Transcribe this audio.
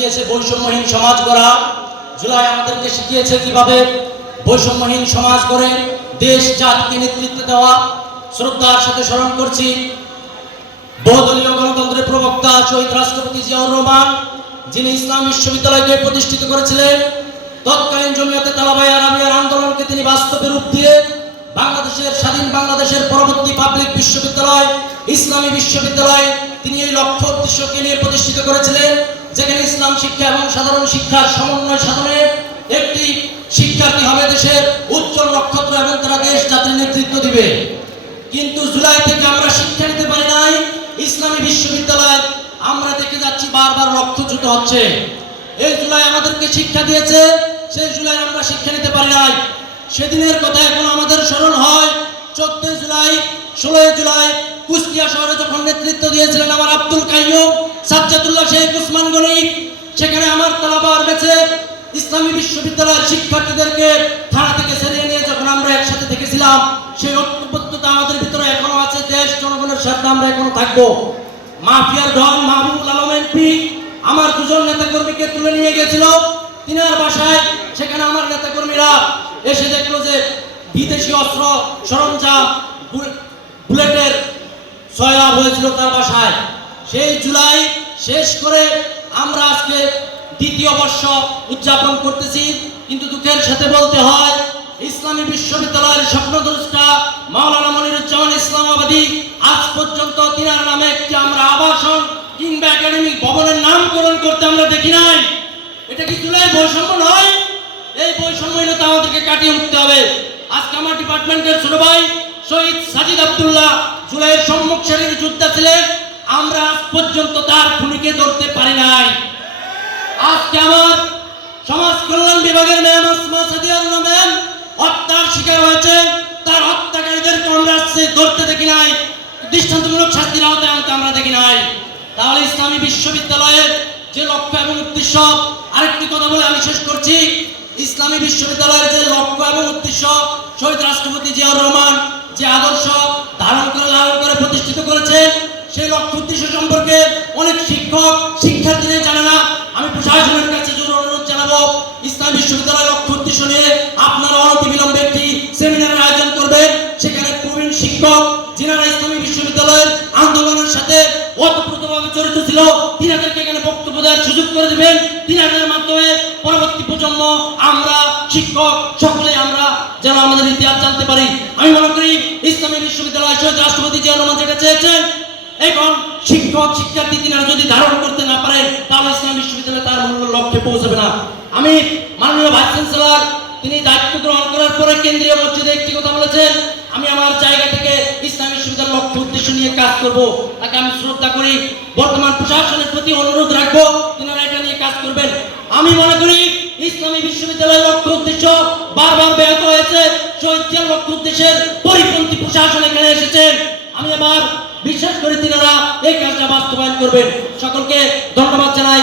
শিখিয়েছে বৈষম্যহীন সমাজ গড়া। জুলাই আমাদেরকে শিখিয়েছে কিভাবে বৈষম্যহীন সমাজ গড়ে দেশ জাতিকে নেতৃত্ব দেওয়া। শ্রদ্ধার সাথে স্মরণ করছি বহুদলীয় গণতন্ত্রের প্রবক্তা শহীদ রাষ্ট্রপতি জিয়াউর রহমান, যিনি ইসলাম বিশ্ববিদ্যালয়কে প্রতিষ্ঠিত করেছিলেন। তৎকালীন জমিয়তে তালাবায়ে আরাবিয়ার আন্দোলনকে তিনি বাস্তবে রূপ দিয়ে বাংলাদেশের স্বাধীন বাংলাদেশের পরবর্তী পাবলিক বিশ্ববিদ্যালয় ইসলামী বিশ্ববিদ্যালয় তিনি এই লক্ষ্য উদ্দেশ্যকে নিয়ে প্রতিষ্ঠিত করেছিলেন, যেখানে ইসলাম শিক্ষা এবং সাধারণ শিক্ষার সমন্বয় সাধনে একটি শিক্ষার্থী হবে দেশের উজ্জ্বল নক্ষত্র এবং তারা দেশ জাতির নেতৃত্ব দিবে। কিন্তু জুলাই থেকে আমরা শিক্ষা নিতে পারি নাই। ইসলামী বিশ্ববিদ্যালয় আমরা দেখে যাচ্ছি বারবার রক্তচ্যুত হচ্ছে। এই জুলাই আমাদেরকে শিক্ষা দিয়েছে, সেই জুলাই আমরা শিক্ষা নিতে পারি নাই। সেদিনের কথা এখন আমাদের স্মরণ হয়। 14 জুলাই 16 জুলাই কুষ্টিয়া শহরে যখন নেতৃত্ব দিয়েছিলেন আমার আব্দুল কাইয়ুম, সাজ্জাদুল্লাহ শেখ, উসমান গনি, সেখানে আমার তালাবার বেঁচে ইসলামী বিশ্ববিদ্যালয়ের শিক্ষার্থীদেরকে থানা থেকে সরিয়ে নিয়ে যখন আমরা একসাথে থেকেছিলাম, সেই ঐক্যবদ্ধতা আমাদের ভিতরে এখনো আছে। দেশ জনগণের সাথে আমরা এখনো থাকবো। মাফিয়ার ডন মাহবুবুল আলম এমপি আমার দুজন নেতাকর্মীকে তুলে নিয়ে গেছিল তিনার বাসায়। সেখানে আমার নেতাকর্মীরা এসে দেখলো যে বিদেশি অস্ত্র সরঞ্জাম বুলেটের সয়লাভ হয়েছিল তার বাসায়। সেই জুলাই শেষ করে আমরা আজকে দ্বিতীয় বর্ষ উদযাপন করতেছি। কিন্তু দুঃখের সাথে বলতে হয়, ইসলামী বিশ্ববিদ্যালয়ের স্বপ্নদ্রষ্টা মাওলানা মনিরুজ্জামান ইসলামাবাদী আজ পর্যন্ত তিনার নামে একটি আমরা আবাসন কিংবা একাডেমিক ভবনের নামকরণ করতে আমরা দেখি নাই। এটা কি জুলাই বৈষম্য নয়? এই বৈষম্যহীনতা আমাদেরকে কাটিয়ে উঠতে হবে। আজকে আমার ডিপার্টমেন্টের ছোট ভাই শহীদ সাজিদ আব্দুল্লাহ জুলাইয়ের সম্মুখ সারির যোদ্ধা ছিলেন। আমরা আজ পর্যন্ত তার খুনিকে ধরতে পারি নাই। আজকে আমার সমাজ কল্যাণ বিভাগের ম্যাম আসমা সাদিয়ার ম্যাম হত্যার শিকার হয়েছে, তার হত্যাকারীদেরকে আমরা ধরতে দেখি নাই, দৃষ্টান্তমূলক শাস্তির আওতায় আনতে আমরা দেখি নাই। তাহলে ইসলামী বিশ্ববিদ্যালয়ের যে লক্ষ্য এবং উদ্দেশ্য, আরেকটি কথা বলে আমি শেষ করছি, ইসলামী বিশ্ববিদ্যালয়ের যে লক্ষ্য এবং উদ্দেশ্য শহীদ রাষ্ট্রপতি জিয়াউর রহমান যে আদর্শ ধারণ করে লালন করে প্রতিষ্ঠিত করেছেন, সেই লক্ষ্য উদ্দেশ্য সম্পর্কে অনেক শিক্ষক শিক্ষার্থীরা জানে না। আমি প্রশাসনের কাছে জোর অনুরোধ জানাবো, ইসলামী বিশ্ববিদ্যালয়ের লক্ষ্য উদ্দেশ্য নিয়ে আপনারা অনতিবিলম্বে একটি সেমিনারের আয়োজন করবেন। সেখানে প্রবীণ শিক্ষক যিনারা ইসলামী বিশ্ববিদ্যালয়ের আন্দোলনের সাথে ওতপ্রোতভাবে জড়িত ছিল, তিনাদেরকে এখানে বক্তব্য দেওয়ার সুযোগ করে দেবেন। তিনাদের মাধ্যমে পরবর্তী প্রজন্ম, আমরা শিক্ষক সকলে আমরা যেন আমাদের ইতিহাস জানতে পারি। আমি মনে করি ইসলামী বিশ্ববিদ্যালয় শহীদ রাষ্ট্রপতি জিয়াউর রহমান যেটা চেয়েছেন, এখন শিক্ষক শিক্ষার্থী তিনারা যদি ধারণ করতে না পারেন, তাহলে ইসলামী বিশ্ববিদ্যালয় তার মূল লক্ষ্যে পৌঁছাবে না। আমি মাননীয় ভাইস চ্যান্সেলর তিনি দায়িত্ব গ্রহণ করার পরে কেন্দ্রীয় মসজিদে একটি কথা বলেছেন, আমি আমার জায়গা থেকে ইসলামী বিশ্ববিদ্যালয়ের লক্ষ্য উদ্দেশ্য নিয়ে কাজ করব। তাকে আমি শ্রদ্ধা করি। বর্তমান প্রশাসনের প্রতি অনুরোধ রাখবো, তিনারা এটা নিয়ে কাজ করবেন। আমি মনে করি ইসলামী বিশ্ববিদ্যালয়ের লক্ষ্য উদ্দেশ্য বারবার ব্যাহত হয়েছে। শহীদ জিয়ার লক্ষ্য উদ্দেশ্যের পরিপন্থী প্রশাসন এখানে এসেছেন। আমি এবার বিশ্বাস করি তিনারা এই কাজটা বাস্তবায়ন করবেন। সকলকে ধন্যবাদ জানাই।